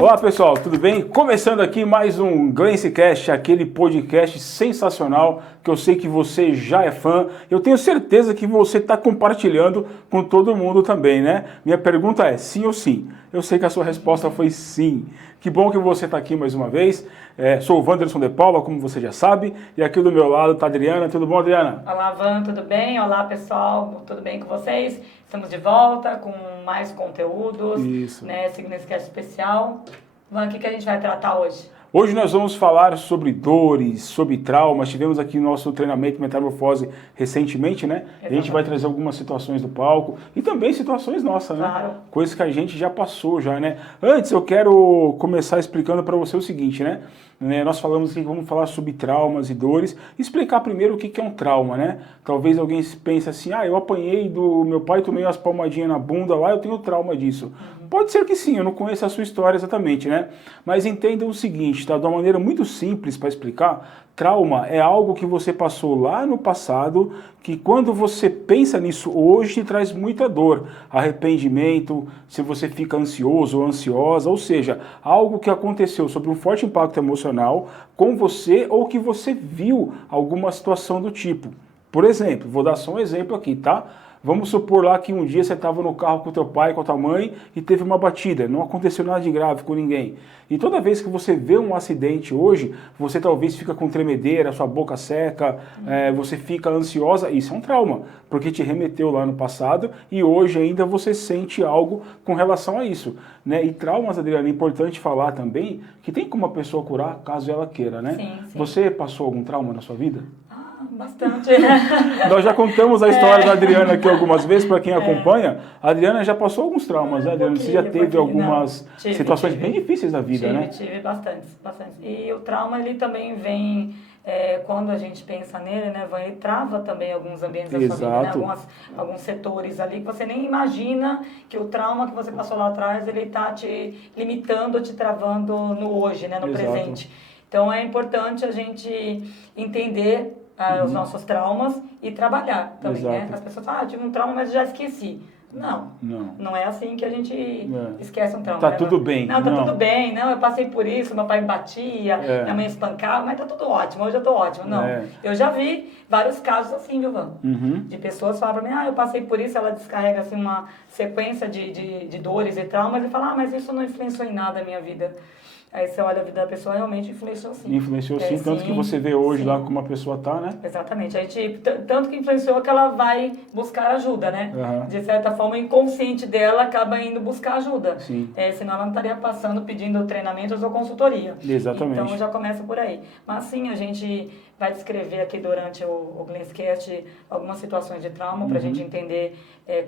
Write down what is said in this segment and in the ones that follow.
Olá pessoal, tudo bem? Começando aqui mais um Glancecast, aquele podcast sensacional que eu sei que você já é fã. Eu tenho certeza que você está compartilhando com todo mundo também, né? Minha pergunta é sim ou sim? Eu sei que a sua resposta foi sim. Que bom que você está aqui mais uma vez. Sou o Wanderson de Paula, como você já sabe, e aqui do meu lado está a Adriana. Tudo bom, Adriana? Olá, Van, tudo bem? Olá, pessoal, tudo bem com vocês? Estamos de volta com mais conteúdos, Isso. né? Seguindo esse cast especial. Van, o que a gente vai tratar hoje? Hoje nós vamos falar sobre dores, sobre traumas. Tivemos aqui nosso treinamento Metamorfose recentemente, né? A gente vai trazer algumas situações do palco e também situações nossas, né? Claro. Coisas que a gente já passou já, né? Antes eu quero começar explicando para você o seguinte, né? Nós falamos que vamos falar sobre traumas e dores. Explicar primeiro o que é um trauma, né? Talvez alguém pense assim, eu apanhei do meu pai, tomei umas palmadinhas na bunda lá, eu tenho trauma disso. Pode ser que sim, eu não conheço a sua história exatamente, né? Mas entenda o seguinte, tá? De uma maneira muito simples para explicar, trauma é algo que você passou lá no passado, que quando você pensa nisso hoje, te traz muita dor, arrependimento, se você fica ansioso ou ansiosa, ou seja, algo que aconteceu sobre um forte impacto emocional com você ou que você viu alguma situação do tipo. Por exemplo, vou dar só um exemplo aqui, tá? Vamos supor lá que um dia você estava no carro com o teu pai, com a tua mãe e teve uma batida, não aconteceu nada de grave com ninguém. E toda vez que você vê um acidente hoje, você talvez fica com tremedeira, sua boca seca, você fica ansiosa, isso é um trauma, porque te remeteu lá no passado e hoje ainda você sente algo com relação a isso. Né? E traumas, Adriana, é importante falar também que tem como a pessoa curar caso ela queira, né? Sim. Você passou algum trauma na sua vida? Bastante. Nós já contamos a história da Adriana aqui algumas vezes, para quem acompanha. A Adriana já passou alguns traumas, né, Adriana? Você já teve algumas situações bem difíceis da vida, né? Tive bastante. E o trauma, ele também vem, quando a gente pensa nele, né, Van, ele trava também alguns ambientes da sua vida, né? Alguns setores ali que você nem imagina que o trauma que você passou lá atrás, ele está te limitando, te travando no hoje, né, no presente. Então é importante a gente entender os nossos traumas e trabalhar também, né? As pessoas falam, tive um trauma, mas já esqueci. Não é assim que a gente esquece um trauma. Tá tudo bem. Não, tá tudo bem. Não, eu passei por isso, meu pai me batia, minha mãe espancava, mas tá tudo ótimo, hoje eu tô ótimo. Não, eu já vi vários casos assim, viu, Van? De pessoas falam pra mim, eu passei por isso, ela descarrega assim uma sequência de dores e traumas e fala, mas isso não influenciou em nada a minha vida. Aí você olha a vida da pessoa, realmente influenciou sim. Influenciou sim, tanto que você vê hoje lá como a pessoa tá, né? Exatamente. A gente, tanto que influenciou que ela vai buscar ajuda, né? De certa forma, o inconsciente dela acaba indo buscar ajuda. Sim. Senão ela não estaria passando, pedindo treinamentos ou consultoria. Exatamente. Então já começa por aí. Mas sim, a gente vai descrever aqui durante o Glancecast algumas situações de trauma para a gente entender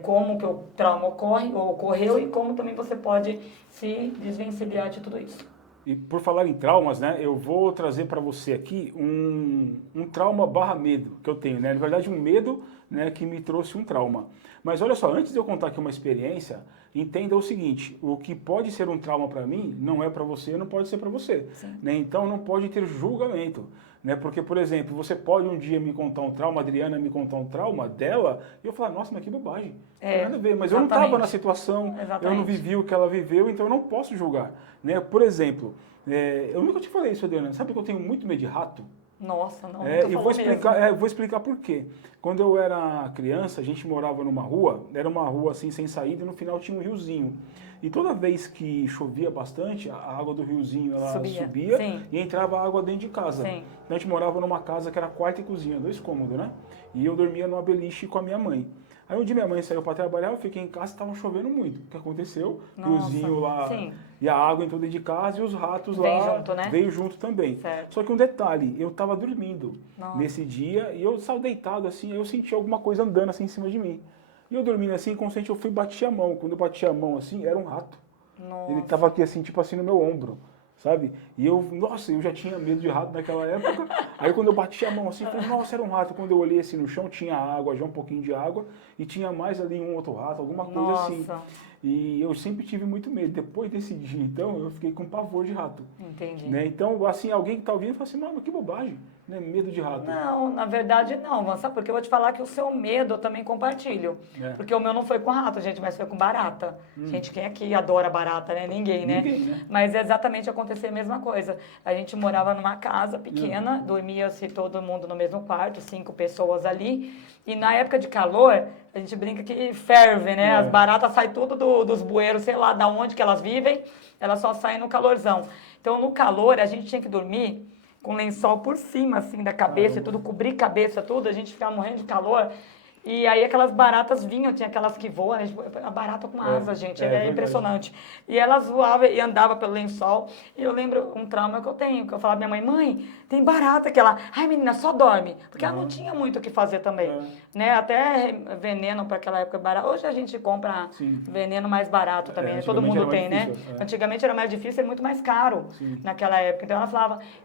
como que o trauma ocorreu e como também você pode se desvencilhar de tudo isso. E por falar em traumas, né, eu vou trazer para você aqui um trauma barra medo que eu tenho, né? Na verdade, um medo, né, que me trouxe um trauma. Mas olha só, antes de eu contar aqui uma experiência, entenda o seguinte, o que pode ser um trauma para mim, não é para você, não pode ser para você. Né? Então não pode ter julgamento. Né? Porque, por exemplo, você pode um dia me contar um trauma, a Adriana me contar um trauma dela, e eu falar, nossa, mas que bobagem, não tem nada a ver. Mas eu não estava na situação, eu não vivi o que ela viveu, então eu não posso julgar. Né? Por exemplo, eu nunca te falei isso, Adriana, sabe que eu tenho muito medo de rato? Nossa, não, e vou explicar por quê. Quando eu era criança, a gente morava numa rua, era uma rua assim sem saída, e no final tinha um riozinho. E toda vez que chovia bastante, a água do riozinho ela subia e entrava água dentro de casa. Então a gente morava numa casa que era quarto e cozinha, 2 cômodos, né? E eu dormia numa beliche com a minha mãe. Aí um dia minha mãe saiu para trabalhar, eu fiquei em casa e estava chovendo muito. O que aconteceu? O riozinho lá e a água entrou dentro de casa e os ratos veio junto também. Certo. Só que um detalhe, eu estava dormindo nesse dia e eu estava deitado assim, aí eu senti alguma coisa andando assim em cima de mim. E eu dormindo assim, inconsciente, eu fui bater a mão. Quando eu bati a mão assim, era um rato. Nossa. Ele estava aqui assim, tipo assim, no meu ombro, sabe? E eu já tinha medo de rato naquela época. Aí quando eu bati a mão assim, eu falei, nossa, era um rato. Quando eu olhei assim no chão, tinha água, já um pouquinho de água. E tinha mais ali um outro rato, alguma coisa assim. E eu sempre tive muito medo. Depois desse dia, então, eu fiquei com pavor de rato. Entendi. Né? Então, assim, alguém que tá ouvindo fala assim, mano, que bobagem. Não é medo de rato? Não, na verdade não, sabe? Porque eu vou te falar que o seu medo eu também compartilho. Porque o meu não foi com rato, gente, mas foi com barata. Gente, quem aqui adora barata, né? Ninguém, né? Ninguém, né? Mas exatamente acontecia a mesma coisa. A gente morava numa casa pequena, dormia-se todo mundo no mesmo quarto, 5 pessoas ali. E na época de calor, a gente brinca que ferve, né? As baratas saem tudo dos bueiros, sei lá de onde que elas vivem, elas só saem no calorzão. Então, no calor, a gente tinha que dormir com lençol por cima, assim, da cabeça e tudo, cobrir cabeça, tudo, a gente ficava morrendo de calor. E aí aquelas baratas vinham, tinha aquelas que voam, né? A barata com asa, gente, é impressionante. E elas voavam e andavam pelo lençol. E eu lembro um trauma que eu tenho, que eu falava pra minha mãe, tem barata, que ela, ai menina, só dorme. Porque ela não tinha muito o que fazer também, né? Até veneno para aquela época barata. Hoje a gente compra veneno mais barato também, né? Todo mundo tem, né? Antigamente era mais difícil, era muito mais caro naquela época. Então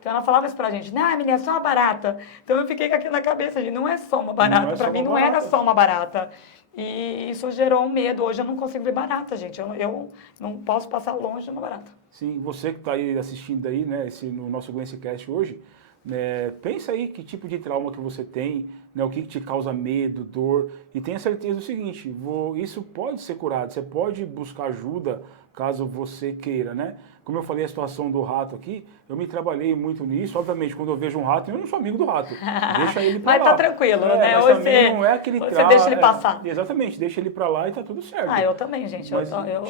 ela falava isso pra gente, não, menina, é só uma barata. Então eu fiquei com aquilo na cabeça, gente, não é só uma barata. Pra mim não era só uma barata. E isso gerou um medo. Hoje eu não consigo ver barata, gente. Eu não posso passar longe de uma barata. Sim, você que está aí assistindo aí, né, no nosso GuenceCast hoje, né, pensa aí que tipo de trauma que você tem, né, o que te causa medo, dor, e tenha certeza do seguinte, isso pode ser curado, você pode buscar ajuda caso você queira, né? Como eu falei a situação do rato aqui, eu me trabalhei muito nisso. Obviamente, quando eu vejo um rato, eu não sou amigo do rato. Deixa ele pra lá. Mas tá tranquilo, né? Hoje você não é aquele você deixa ele passar. Exatamente, deixa ele pra lá e tá tudo certo. Eu também, gente. Eu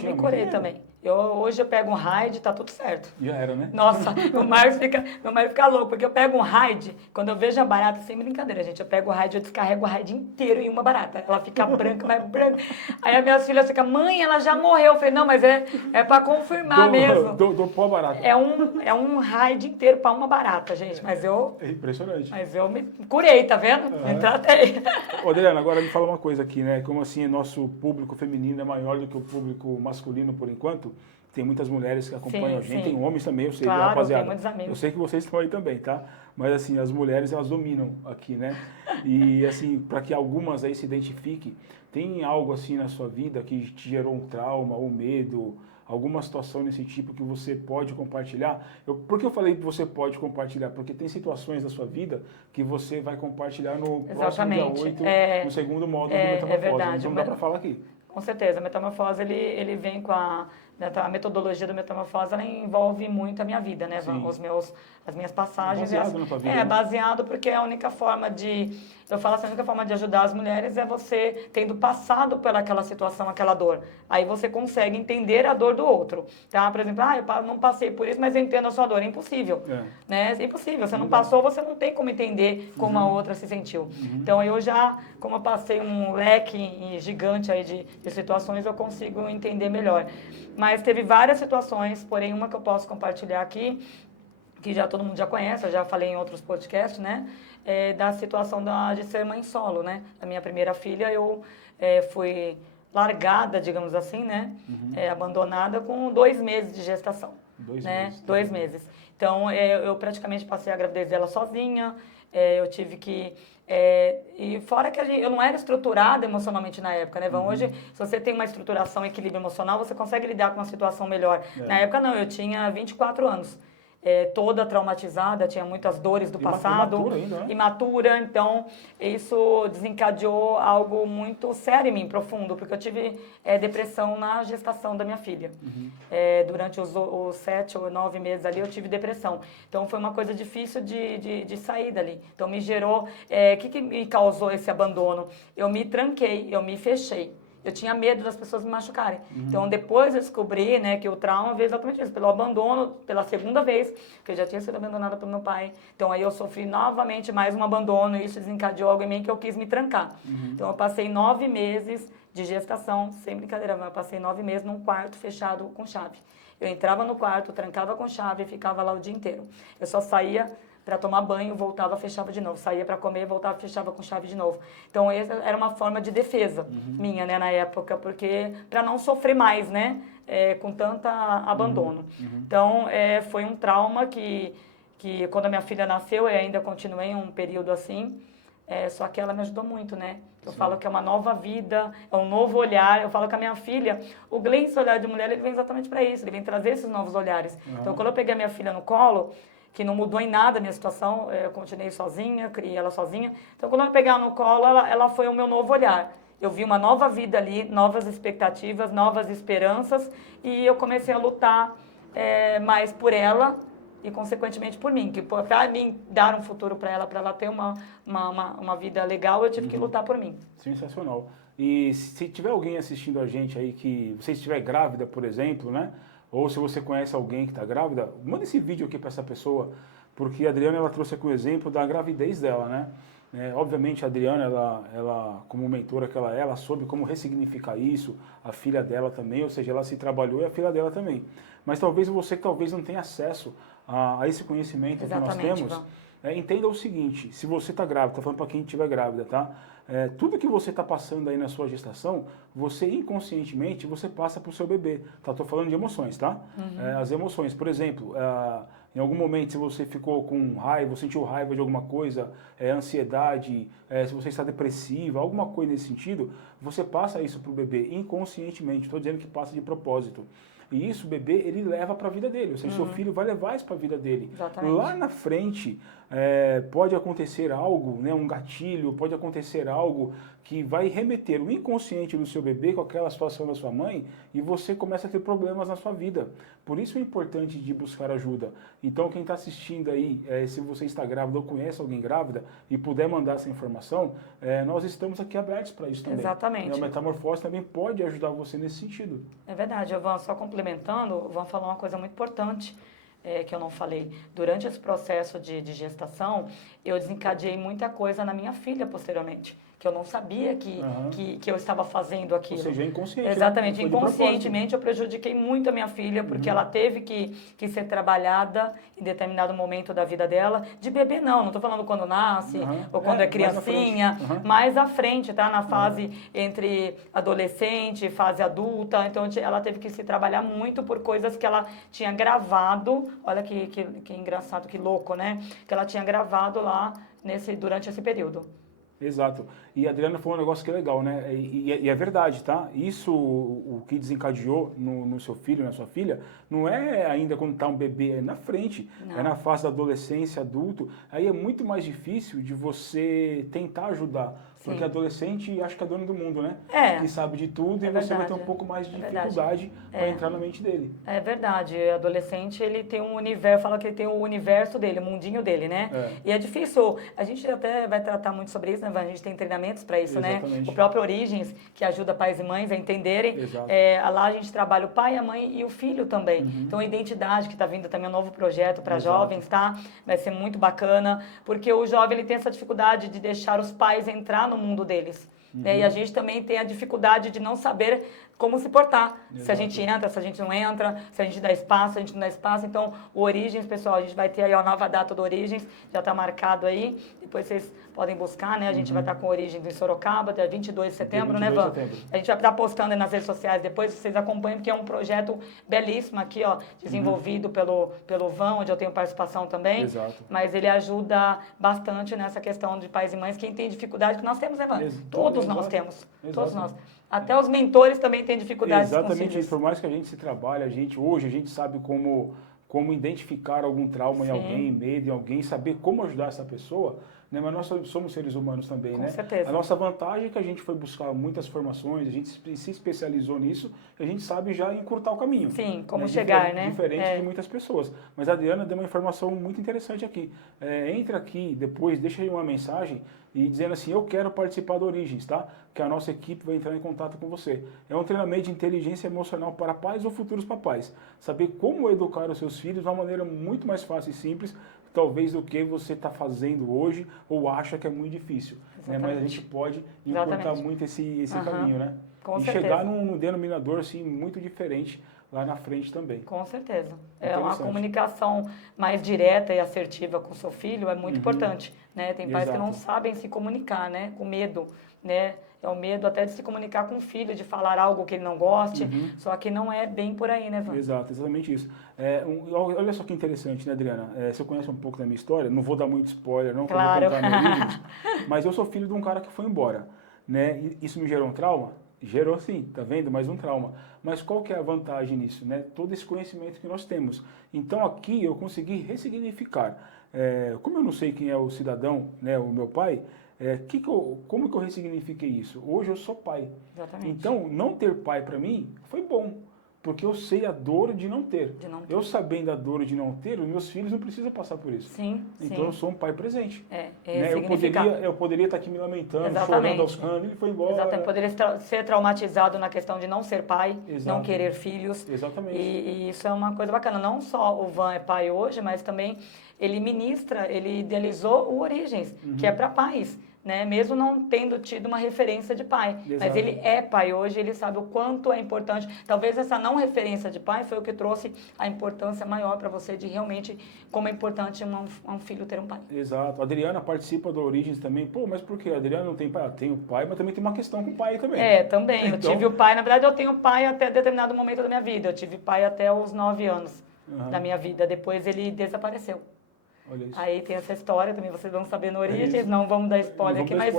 me curei também. Hoje eu pego um raid, tá tudo certo. Já era, né? Nossa, meu marido fica louco, porque eu pego um raid, quando eu vejo a barata, sem brincadeira, gente, eu pego o raid, eu descarrego o raid inteiro em uma barata. Ela fica branca, mais branca. Aí as minhas filhas ficam, mãe, ela já morreu. Eu falei, não, mas é pra confirmar mesmo. Do pó barata. É um raid inteiro pra uma barata, gente. Mas é impressionante. Mas eu me curei, tá vendo? Me tratei. Ô, Adriana, agora me fala uma coisa aqui, né? Como assim, nosso público feminino é maior do que o público masculino por enquanto. Tem muitas mulheres que acompanham a gente, tem homens também, eu sei, claro, rapaziada. Tem muitos amigos. Eu sei que vocês estão aí também, tá? Mas assim, as mulheres, elas dominam aqui, né? E assim, para que algumas aí se identifiquem, tem algo assim na sua vida que te gerou um trauma ou medo, alguma situação nesse tipo que você pode compartilhar? Por que eu falei que você pode compartilhar? Porque tem situações da sua vida que você vai compartilhar no próximo dia 8, no segundo módulo do Metamorfose. É verdade. Então dá para falar aqui. Com certeza, a Metamorfose, ele vem com a metodologia da Metamorfose, ela envolve muito a minha vida, né? As minhas passagens. Baseado na tua vida, baseado porque a única forma eu falo assim, a única forma de ajudar as mulheres é você tendo passado pelaquela situação, aquela dor. Aí você consegue entender a dor do outro, tá? Por exemplo, eu não passei por isso, mas eu entendo a sua dor. É impossível, né? É impossível. Você não passou, você não tem como entender como a outra se sentiu. Então, eu já, como eu passei um leque gigante aí de situações, eu consigo entender melhor. Mas teve várias situações, porém uma que eu posso compartilhar aqui, que já todo mundo já conhece, eu já falei em outros podcasts, né? Da situação de ser mãe solo, né? A minha primeira filha, eu fui largada, digamos assim, né? Abandonada com 2 meses de gestação. 2 meses. Então, eu praticamente passei a gravidez dela sozinha, eu tive que... e fora que eu não era estruturada emocionalmente na época, né, Vão? Hoje, se você tem uma estruturação, equilíbrio emocional, você consegue lidar com uma situação melhor. Na época, não, eu tinha 24 anos. Toda traumatizada, tinha muitas dores do passado, imatura ainda, né? Imatura, então isso desencadeou algo muito sério em mim, profundo, porque eu tive depressão na gestação da minha filha. Durante os 7 ou 9 meses ali eu tive depressão, então foi uma coisa difícil de sair dali. Então me gerou, o que me causou esse abandono? Eu me tranquei, eu me fechei. Eu tinha medo das pessoas me machucarem. Então, depois eu descobri, né, que o trauma veio exatamente isso, pelo abandono, pela segunda vez, que eu já tinha sido abandonada pelo meu pai. Então, aí eu sofri novamente mais um abandono, e isso desencadeou algo em mim que eu quis me trancar. Então, eu passei 9 meses de gestação, sem brincadeira, eu passei 9 meses num quarto fechado com chave. Eu entrava no quarto, trancava com chave e ficava lá o dia inteiro. Eu só saía para tomar banho, voltava, fechava de novo. Saía para comer, voltava, fechava com chave de novo. Então, essa era uma forma de defesa minha, né, na época, porque para não sofrer mais, né, com tanto abandono. Então, foi um trauma que quando a minha filha nasceu, eu ainda continuei um período assim, só que ela me ajudou muito, né? Eu falo que é uma nova vida, é um novo olhar. Eu falo que a minha filha, o Gleice Olhar de Mulher, ele vem exatamente para isso, ele vem trazer esses novos olhares. Então, quando eu peguei a minha filha no colo, que não mudou em nada a minha situação, eu continuei sozinha, criei ela sozinha. Então, quando eu pegar no colo, ela foi o meu novo olhar. Eu vi uma nova vida ali, novas expectativas, novas esperanças, e eu comecei a lutar mais por ela e, consequentemente, por mim. Que para mim dar um futuro para ela ter uma vida legal, eu tive que lutar por mim. Sensacional. E se tiver alguém assistindo a gente aí que você estiver grávida, por exemplo, né? Ou se você conhece alguém que está grávida, manda esse vídeo aqui para essa pessoa, porque a Adriana ela trouxe aqui um exemplo da gravidez dela, né? Obviamente a Adriana, ela como mentora que ela soube como ressignificar isso, a filha dela também, ou seja, ela se trabalhou e a filha dela também. Mas talvez você que talvez não tenha acesso a esse conhecimento Exatamente, que nós temos, entenda o seguinte, se você está grávida, estou falando para quem estiver grávida, tá? Tudo que você está passando aí na sua gestação, você inconscientemente, você passa para o seu bebê. Tá? Estou falando de emoções, tá? As emoções, por exemplo, em algum momento se você ficou com raiva, sentiu raiva de alguma coisa, ansiedade, se você está depressiva, alguma coisa nesse sentido, você passa isso para o bebê inconscientemente. Estou dizendo que passa de propósito. E isso o bebê, ele leva para a vida dele, ou seja, seu filho vai levar isso para a vida dele. Exatamente. Lá na frente, pode acontecer algo, né, um gatilho, pode acontecer algo que vai remeter o inconsciente do seu bebê com aquela situação da sua mãe e você começa a ter problemas na sua vida. Por isso é importante de buscar ajuda. Então quem está assistindo aí, se você está grávida ou conhece alguém grávida e puder mandar essa informação, nós estamos aqui abertos para isso também. Exatamente. A Metamorfose também pode ajudar você nesse sentido. É verdade, Ivan, só complementando, vou falar uma coisa muito importante. Que eu não falei. Durante esse processo de gestação, eu desencadeei muita coisa na minha filha posteriormente, que eu não sabia que eu estava fazendo aquilo. Ou seja, inconsciente. Exatamente, inconscientemente eu prejudiquei muito a minha filha, porque ela teve que ser trabalhada em determinado momento da vida dela. De bebê não estou falando quando nasce, ou quando é criancinha, mais à frente, tá? Na fase entre adolescente, fase adulta, então ela teve que se trabalhar muito por coisas que ela tinha gravado. Olha que engraçado, que louco, né? Que ela tinha gravado lá durante esse período. Exato. E a Adriana falou um negócio que é legal, né? E é verdade, tá? Isso, o que desencadeou no seu filho, na sua filha, não é ainda quando tá um bebê, é na frente. Não. É na fase da adolescência, adulto. Aí é muito mais difícil de você tentar ajudar. Sim. Porque adolescente acha que é dono do mundo, né? Que sabe de tudo e você vai ter um pouco mais de dificuldade para entrar na mente dele. É verdade. O adolescente, ele tem um universo, fala que ele tem o universo dele, o mundinho dele, né? E é difícil. A gente até vai tratar muito sobre isso, né? A gente tem treinamentos para isso, Exatamente. Né? O próprio Origens, que ajuda pais e mães a entenderem. Lá a gente trabalha o pai, a mãe e o filho também. Então, a identidade, que está vindo também um novo projeto para jovens, tá? Vai ser muito bacana, porque o jovem ele tem essa dificuldade de deixar os pais entrar no mundo deles. E a gente também tem a dificuldade de não saber como se portar. Se a gente entra, se a gente não entra, se a gente dá espaço, se a gente não dá espaço. Então, o Origens, pessoal, a gente vai ter aí a nova data do Origens, já está marcado aí. Depois vocês podem buscar, né? A gente vai estar com o Origens em Sorocaba, dia 22 de setembro, né, Van? A gente vai estar postando aí nas redes sociais depois, vocês acompanham, porque é um projeto belíssimo aqui, ó, desenvolvido pelo Van, onde eu tenho participação também. Exato. Mas ele ajuda bastante nessa questão de pais e mães, quem tem dificuldade, que nós temos, né, Van? Todos nós temos. Todos nós. Até os mentores também têm dificuldades. Exatamente isso. Por mais que a gente se trabalhe, hoje a gente sabe como identificar algum trauma em alguém, medo em alguém, saber como ajudar essa pessoa, né? Mas nós somos seres humanos também, Com né? certeza. A nossa vantagem é que a gente foi buscar muitas formações, a gente se especializou nisso, e a gente sabe já encurtar o caminho. Sim, como chegar, né? Diferente de muitas pessoas. Mas a Adriana deu uma informação muito interessante aqui. Entra aqui, depois deixa aí uma mensagem e dizendo assim, eu quero participar do Origens, tá? Que a nossa equipe vai entrar em contato com você. É um treinamento de inteligência emocional para pais ou futuros papais. Saber como educar os seus filhos de uma maneira muito mais fácil e simples, talvez do que você está fazendo hoje ou acha que é muito difícil. Né? Mas a gente pode encurtar muito esse caminho, né? Com e certeza. chegar num denominador assim, muito diferente lá na frente também. Com certeza. Uma comunicação mais direta e assertiva com o seu filho é muito importante. Né? Tem pais que não sabem se comunicar, né? Com medo, né? É o medo até de se comunicar com o filho, de falar algo que ele não goste, só que não é bem por aí, né, Van? Exato, exatamente isso. Olha só que interessante, né, Adriana? Você conhece um pouco da minha história, não vou dar muito spoiler, não, claro. Vou contar meu livro, mas eu sou filho de um cara que foi embora, né? Isso me gerou um trauma? Gerou sim, tá vendo? Mais um trauma. Mas qual que é a vantagem nisso, né? Todo esse conhecimento que nós temos. Então aqui eu consegui ressignificar. Como eu não sei quem é o cidadão, né, o meu pai, como que eu ressignifiquei isso? Hoje eu sou pai. Exatamente. Então não ter pai para mim foi bom. Porque eu sei a dor de não ter. Eu sabendo a dor de não ter, os meus filhos não precisam passar por isso. Sim, então eu sou um pai presente. né? Eu poderia estar aqui me lamentando, Exatamente. chorando aos cantos, ele foi embora. Exatamente. Poderia ser traumatizado na questão de não ser pai, não querer filhos. Exatamente. E isso é uma coisa bacana. Não só o Van é pai hoje, mas também ele ministra, ele idealizou o Origens, que é para pais. Né? Mesmo não tendo tido uma referência de pai. Exato. Mas ele é pai hoje, ele sabe o quanto é importante. Talvez essa não referência de pai foi o que trouxe a importância maior para você de realmente como é importante um filho ter um pai. Exato. A Adriana participa do Origens também. Pô, mas por quê? A Adriana não tem pai? Ela tem o pai, mas também tem uma questão com o pai também. Também. Então... Eu tive o pai, na verdade eu tenho pai até determinado momento da minha vida. Eu tive pai até os 9 anos da minha vida. Depois ele desapareceu. Aí tem essa história, também vocês vão saber no Origens, não vamos dar spoiler aqui, mas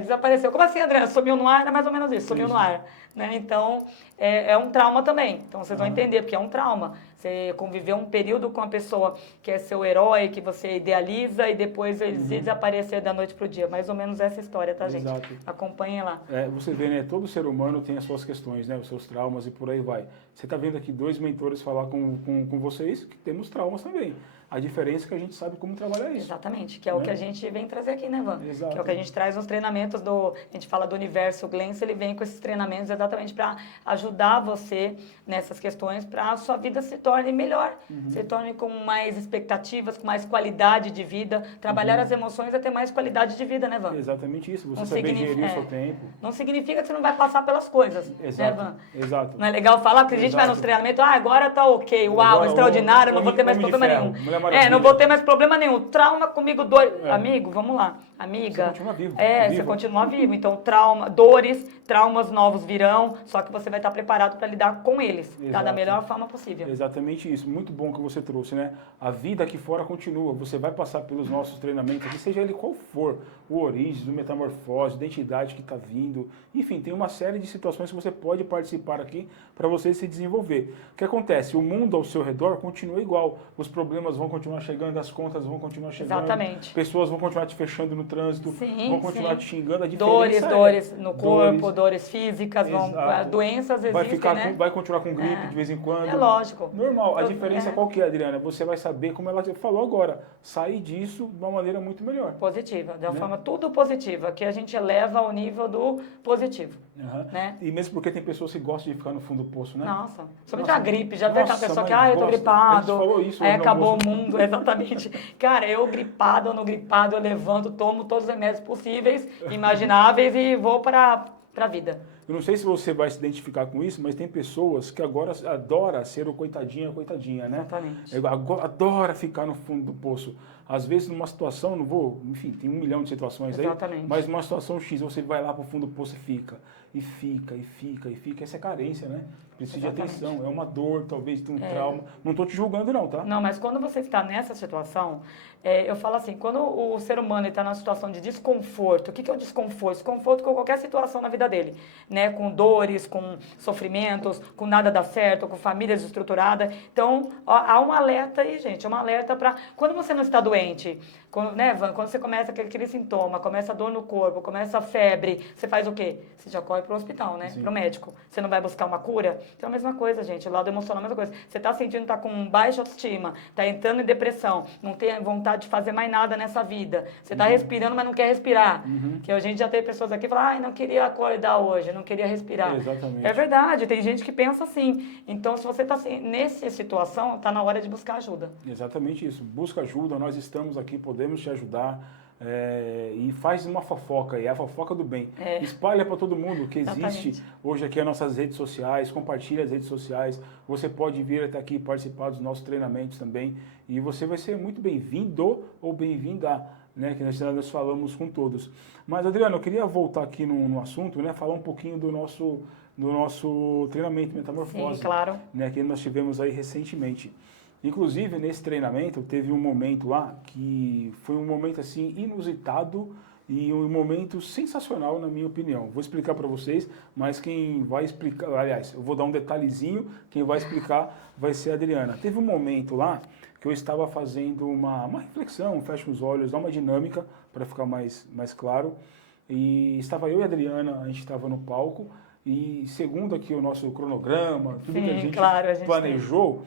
desapareceu. Como assim, Adriana? Sumiu no ar? Era mais ou menos isso, sumiu no ar. Né? Então, é um trauma também. Então, vocês vão entender, porque é um trauma. Você conviveu um período com a pessoa que é seu herói, que você idealiza, e depois ele desaparecer da noite pro dia. Mais ou menos essa história, tá, gente? Exato. Acompanhem lá. Você vê, né? Todo ser humano tem as suas questões, né? Os seus traumas e por aí vai. Você está vendo aqui 2 mentores falar com vocês que temos traumas também. A diferença é que a gente sabe como trabalhar isso. Exatamente, que é o que a gente vem trazer aqui, né, Van? Exato. Que é o que a gente traz nos treinamentos a gente fala do universo Glenn, ele vem com esses treinamentos exatamente para ajudar você nessas questões, para a sua vida se torne melhor, se torne com mais expectativas, com mais qualidade de vida. Trabalhar as emoções é ter mais qualidade de vida, né, Van? Exatamente isso, você saber gerir o seu tempo. Não significa que você não vai passar pelas coisas, exato, né, Van? Exato. Não é legal falar, porque a gente vai nos treinamentos, agora tá ok, uau, agora, extraordinário, não vou ter mais problema nenhum. Não vou ter mais problema nenhum. Trauma comigo, dor. Amigo, vamos lá. Amiga. Você continua vivo. Você continua vivo. Então, traumas novos virão, só que você vai estar preparado para lidar com eles, tá? Da melhor forma possível. Exatamente isso. Muito bom que você trouxe, né? A vida aqui fora continua. Você vai passar pelos nossos treinamentos aqui, seja ele qual for. O Origens, o Metamorfose, identidade que está vindo. Enfim, tem uma série de situações que você pode participar aqui para você se desenvolver. O que acontece? O mundo ao seu redor continua igual. Os problemas vão continuar chegando, as contas vão continuar chegando. Exatamente. Pessoas vão continuar te fechando no trânsito, vão continuar te xingando. A dores no corpo, dores físicas, doenças existem, né? Vai continuar com gripe de vez em quando. É lógico. Normal. A diferença qual que é, Adriana? Você vai saber, como ela falou agora, sair disso de uma maneira muito melhor. Positiva, de uma forma tudo positiva, que a gente eleva ao nível do positivo. Né? E mesmo porque tem pessoas que gostam de ficar no fundo do poço, né? Nossa, somente a gripe, já vê aquela pessoa que, eu tô gripado, aí acabou o mundo, exatamente. Cara, eu gripado ou não gripado, eu levanto, tomo todos os remédios possíveis, imagináveis e vou para a vida. Eu não sei se você vai se identificar com isso, mas tem pessoas que agora adoram ser o coitadinha, né? Exatamente. Adora ficar no fundo do poço. Às vezes numa situação, enfim, tem 1 milhão de situações aí, mas numa situação X, você vai lá pro fundo do poço e fica. Essa é carência, né? Precisa de atenção, é uma dor, talvez de um trauma. Não estou te julgando não, tá? Não, mas quando você está nessa situação, eu falo assim, quando o ser humano está numa situação de desconforto, o que é o desconforto? Desconforto com qualquer situação na vida dele, né? Com dores, com sofrimentos, com nada dá certo, com família desestruturada. Então, há um alerta aí, gente, um alerta para... Quando você não está doente, quando você começa aquele sintoma, começa a dor no corpo, começa a febre, você faz o quê? Você já corre para o hospital, né? Para o médico. Você não vai buscar uma cura? Então, é a mesma coisa, gente. O lado emocional é a mesma coisa. Você está sentindo, está com baixa autoestima, está entrando em depressão, não tem vontade de fazer mais nada nessa vida. Você está respirando, mas não quer respirar. Que a gente já teve pessoas aqui que falam, não queria acordar hoje, não queria respirar. Exatamente. É verdade, tem gente que pensa assim. Então, se você está nessa situação, está na hora de buscar ajuda. Exatamente isso. Busca ajuda, nós estamos aqui, podemos te ajudar. E faz uma fofoca, é a fofoca do bem. Espalha para todo mundo que existe hoje aqui as nossas redes sociais, compartilha as redes sociais. Você pode vir até aqui participar dos nossos treinamentos também. E você vai ser muito bem-vindo ou bem-vinda, né? Que nós falamos com todos. Mas, Adriano, eu queria voltar aqui no assunto, né? Falar um pouquinho do nosso treinamento Metamorfose. Sim, claro. Né, que nós tivemos aí recentemente. Inclusive, nesse treinamento, teve um momento lá que foi um momento assim inusitado e um momento sensacional, na minha opinião. Vou explicar para vocês, mas quem vai explicar, aliás, eu vou dar um detalhezinho, quem vai explicar vai ser a Adriana. Teve um momento lá que eu estava fazendo uma reflexão, fecha os olhos, dá uma dinâmica, para ficar mais claro, e estava eu e a Adriana, a gente estava no palco, e segundo aqui o nosso cronograma, tudo que a gente planejou,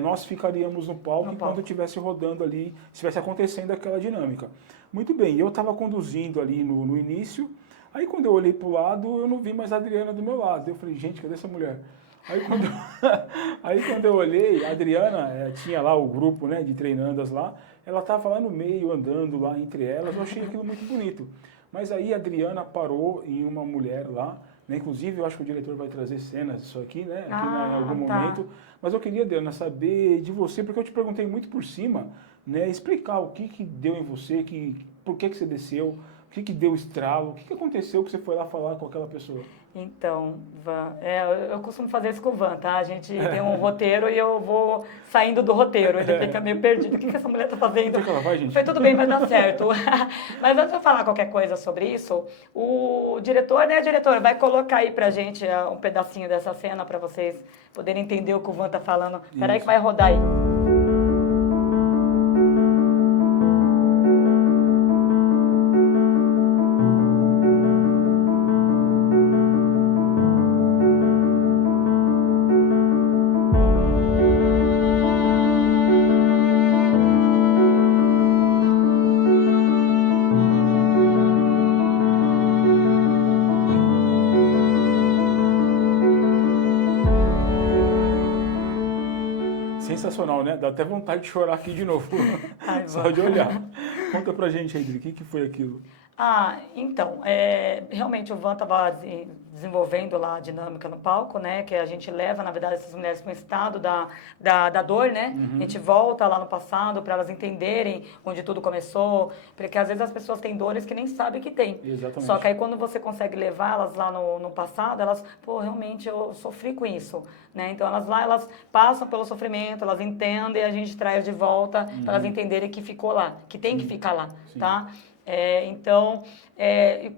nós ficaríamos no palco enquanto estivesse rodando ali, estivesse acontecendo aquela dinâmica. Muito bem, eu estava conduzindo ali no início, aí quando eu olhei para o lado, eu não vi mais a Adriana do meu lado. Eu falei, gente, cadê essa mulher? Aí quando eu olhei, a Adriana tinha lá o grupo, né, de treinandas lá, ela estava lá no meio, andando lá entre elas, eu achei aquilo muito bonito. Mas aí a Adriana parou em uma mulher lá, né? Inclusive, eu acho que o diretor vai trazer cenas disso aqui, né? Aqui em algum momento. Mas eu queria, Adriana, saber de você, porque eu te perguntei muito por cima, né? Explicar o que deu em você, por que você desceu, o que deu estralo, o que aconteceu que você foi lá falar com aquela pessoa? Então, Van, eu costumo fazer isso com o Van, tá? A gente tem um roteiro e eu vou saindo do roteiro, ele fica meio perdido. O que essa mulher tá fazendo? Onde é que ela vai, gente? Foi tudo bem, vai dar certo. Mas antes de eu falar qualquer coisa sobre isso, o diretor, né, diretor, vai colocar aí pra gente um pedacinho dessa cena pra vocês poderem entender o que o Van tá falando. Peraí que vai rodar aí. Sensacional, né? Dá até vontade de chorar aqui de novo. Ai, só de olhar. Conta pra gente, Adri, o que foi aquilo? Então, realmente o Van estava desenvolvendo lá a dinâmica no palco, né? Que a gente leva, na verdade, essas mulheres para um estado da dor, né? A gente volta lá no passado para elas entenderem onde tudo começou, porque às vezes as pessoas têm dores que nem sabem que tem. Exatamente. Só que aí quando você consegue levá-las lá no passado, elas, pô, realmente eu sofri com isso, né? Então elas passam pelo sofrimento, elas entendem e a gente traz de volta para elas entenderem que ficou lá, que tem que ficar lá, tá? Então,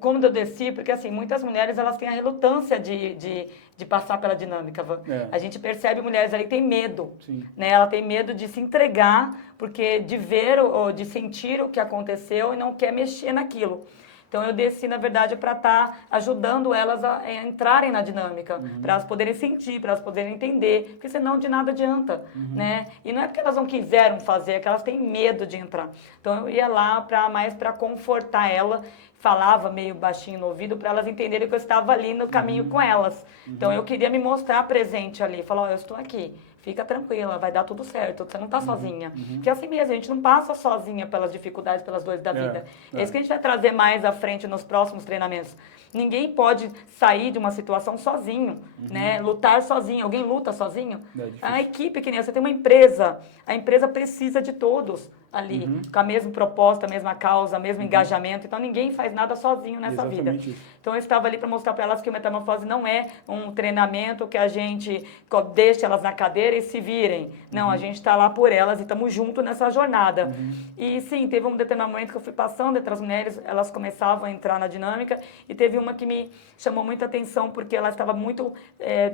como eu desci, porque assim, muitas mulheres elas têm a relutância de passar pela dinâmica. A gente percebe mulheres ali que têm medo, né? Ela tem medo de se entregar, porque de ver ou de sentir o que aconteceu e não quer mexer naquilo. Então eu desci, na verdade, para estar ajudando elas a entrarem na dinâmica, para elas poderem sentir, para elas poderem entender, porque senão de nada adianta, né? E não é porque elas não quiseram fazer, é que elas têm medo de entrar. Então eu ia lá mais para confortar ela, falava meio baixinho no ouvido para elas entenderem que eu estava ali no caminho com elas. Então eu queria me mostrar presente ali, falar, eu estou aqui. Fica tranquila, vai dar tudo certo, você não está sozinha. Porque é assim mesmo, a gente não passa sozinha pelas dificuldades, pelas dores da vida. É isso que a gente vai trazer mais à frente nos próximos treinamentos. Ninguém pode sair de uma situação sozinho, né? Lutar sozinho. Alguém luta sozinho? A equipe, que nem você tem uma empresa, a empresa precisa de todos ali, com a mesma proposta, a mesma causa, o mesmo engajamento. Então ninguém faz nada sozinho nessa vida. Então eu estava ali para mostrar para elas que o Metamorfose não é um treinamento que a gente deixa elas na cadeira e se virem. Não, a gente está lá por elas e estamos juntos nessa jornada. E sim, teve um determinado momento que eu fui passando entre as mulheres, elas começavam a entrar na dinâmica e teve uma que me chamou muita atenção porque ela estava muito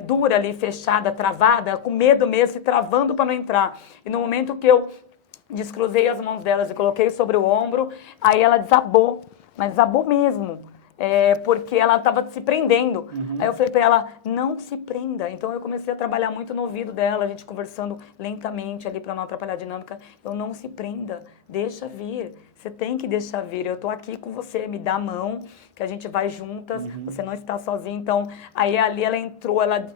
dura ali, fechada, travada, com medo mesmo, se travando para não entrar. E no momento que eu descruzei as mãos delas e coloquei sobre o ombro, aí ela desabou, mas desabou mesmo. Porque ela estava se prendendo. Aí eu falei para ela, não se prenda. Então eu comecei a trabalhar muito no ouvido dela, a gente conversando lentamente ali para não atrapalhar a dinâmica. Eu não se prenda, deixa vir. Você tem que deixar vir. Eu estou aqui com você, me dá a mão, que a gente vai juntas, você não está sozinha. Então, aí ali ela entrou, ela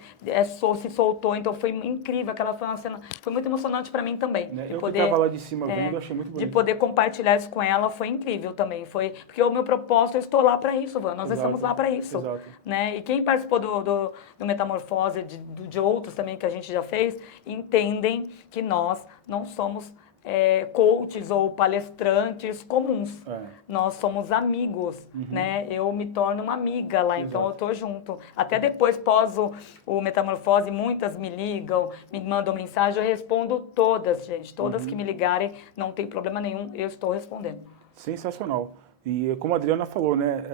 se soltou, então foi incrível, aquela foi uma cena, foi muito emocionante para mim também. Eu que estava lá de cima vendo, achei muito bonito. De poder compartilhar isso com ela foi incrível também, porque o meu propósito, eu estou lá para isso, Van, nós estamos lá para isso. Né? E quem participou do Metamorfose, de outros também que a gente já fez, entendem que nós não somos coaches ou palestrantes comuns. Nós somos amigos, né? Eu me torno uma amiga lá, então eu tô junto. Até depois, pós o Metamorfose, muitas me ligam, me mandam mensagem, eu respondo todas, gente. Todas que me ligarem, não tem problema nenhum, eu estou respondendo. Sensacional. E como a Adriana falou, né,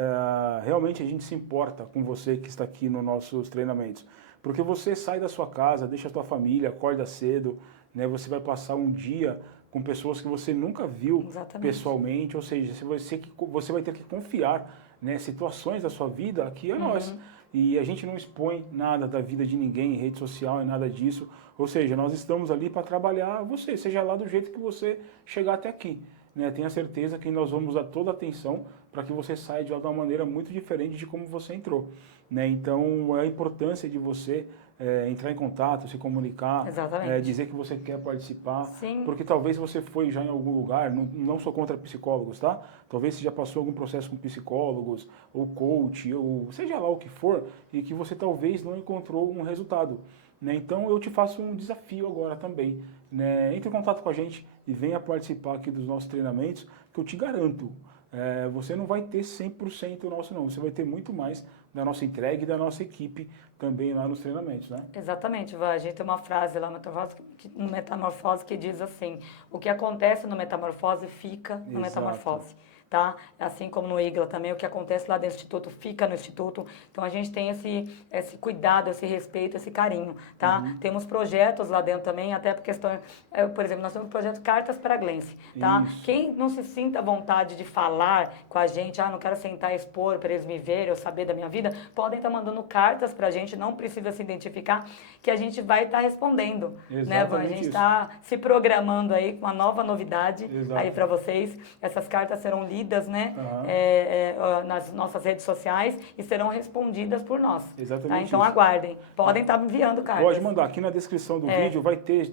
realmente a gente se importa com você que está aqui nos nossos treinamentos. Porque você sai da sua casa, deixa a sua família, acorda cedo, né, você vai passar um dia com pessoas que você nunca viu pessoalmente, ou seja, você vai ter que confiar, né, situações da sua vida aqui a nós. E a gente não expõe nada da vida de ninguém em rede social e nada disso. Ou seja, nós estamos ali para trabalhar você, seja lá do jeito que você chegar até aqui. Né? Tenha certeza que nós vamos dar toda a atenção para que você saia de uma maneira muito diferente de como você entrou. Né? Então, a importância de você entrar em contato, se comunicar, dizer que você quer participar. Sim. Porque talvez você foi já em algum lugar, não sou contra psicólogos, tá? Talvez você já passou algum processo com psicólogos, ou coach, ou seja lá o que for, e que você talvez não encontrou um resultado. Né? Então eu te faço um desafio agora também. Né? Entre em contato com a gente e venha participar aqui dos nossos treinamentos, que eu te garanto, você não vai ter 100% nosso não, você vai ter muito mais da nossa entrega e da nossa equipe também lá nos treinamentos, né? Exatamente, a gente tem uma frase lá no Metamorfose que diz assim: o que acontece no Metamorfose fica no Metamorfose. Tá? Assim como no IGLA também, o que acontece lá dentro do Instituto fica no Instituto. Então a gente tem esse cuidado, esse respeito, esse carinho, tá? Temos projetos lá dentro também, até por questão, por exemplo, nós temos o projeto Cartas para a Glense, tá? Quem não se sinta à vontade de falar com a gente, não quero sentar e expor para eles me verem ou saber da minha vida, podem estar mandando cartas para a gente, não precisa se identificar, que a gente vai estar respondendo, né? A gente está se programando aí com uma nova novidade aí para vocês. Essas cartas serão lidas, né, nas nossas redes sociais e serão respondidas por nós. Exatamente. Tá? Então aguardem. Podem estar enviando cartas. Pode mandar. Aqui na descrição do vídeo vai ter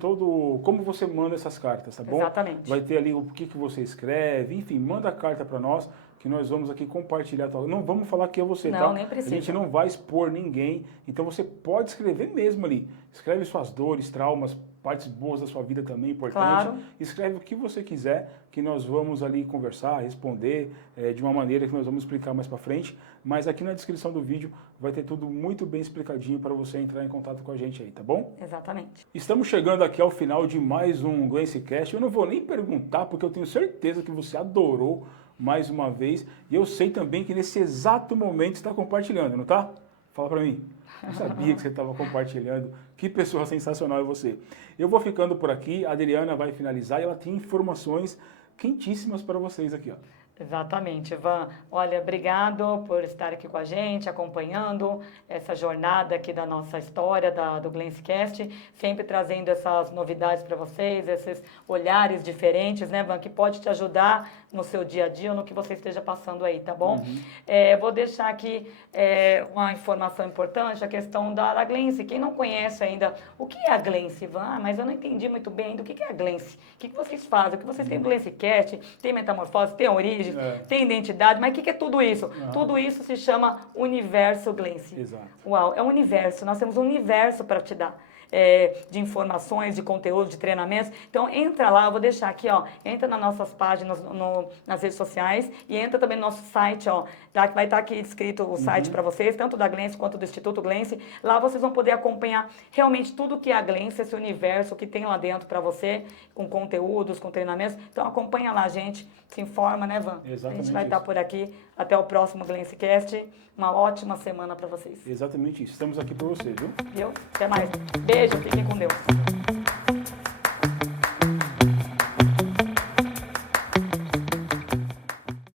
como você manda essas cartas, tá bom? Exatamente. Vai ter ali o que você escreve, enfim, manda a carta para nós, que nós vamos aqui compartilhar. Não vamos falar que é você, não, tá? Nem precisa. A gente não vai expor ninguém, então você pode escrever mesmo ali. Escreve suas dores, traumas, partes boas da sua vida também, importante. Claro. Escreve o que você quiser, que nós vamos ali conversar, responder de uma maneira que nós vamos explicar mais para frente. Mas aqui na descrição do vídeo vai ter tudo muito bem explicadinho para você entrar em contato com a gente aí, tá bom? Exatamente. Estamos chegando aqui ao final de mais um GlenceCast. Eu não vou nem perguntar, porque eu tenho certeza que você adorou mais uma vez. E eu sei também que nesse exato momento está compartilhando, não tá? Fala para mim. Eu sabia que você estava compartilhando. Que pessoa sensacional é você. Eu vou ficando por aqui. A Adriana vai finalizar e ela tem informações quentíssimas para vocês aqui, ó. Exatamente, Ivan. Olha, obrigado por estar aqui com a gente, acompanhando essa jornada aqui da nossa história, do GlenceCast, sempre trazendo essas novidades para vocês, esses olhares diferentes, né, Ivan, que pode te ajudar no seu dia a dia ou no que você esteja passando aí, tá bom? Vou deixar aqui uma informação importante, a questão da Glence. Quem não conhece ainda, o que é a Glence, Ivan? Mas eu não entendi muito bem ainda o que é a Glence. O que vocês fazem? O que vocês têm no GlenceCast? Tem Metamorfose? Tem Origem? Tem identidade, mas o que é tudo isso? Tudo isso se chama Universo Glence. Exato. Uau, é um universo, nós temos um universo para te dar. De informações, de conteúdo, de treinamentos. Então entra lá, eu vou deixar aqui, ó, entra nas nossas páginas, nas redes sociais e entra também no nosso site, ó, tá? Vai estar aqui escrito o site para vocês, tanto da Glence quanto do Instituto Glence. Lá vocês vão poder acompanhar realmente tudo que é a Glence, esse universo que tem lá dentro para você, com conteúdos, com treinamentos. Então acompanha lá, gente, se informa, né, Van? Exatamente. A gente vai estar por aqui. Até o próximo GlenceCast. Uma ótima semana para vocês. Exatamente isso. Estamos aqui para vocês, viu? Viu? Até mais. Beijo, fiquem com Deus.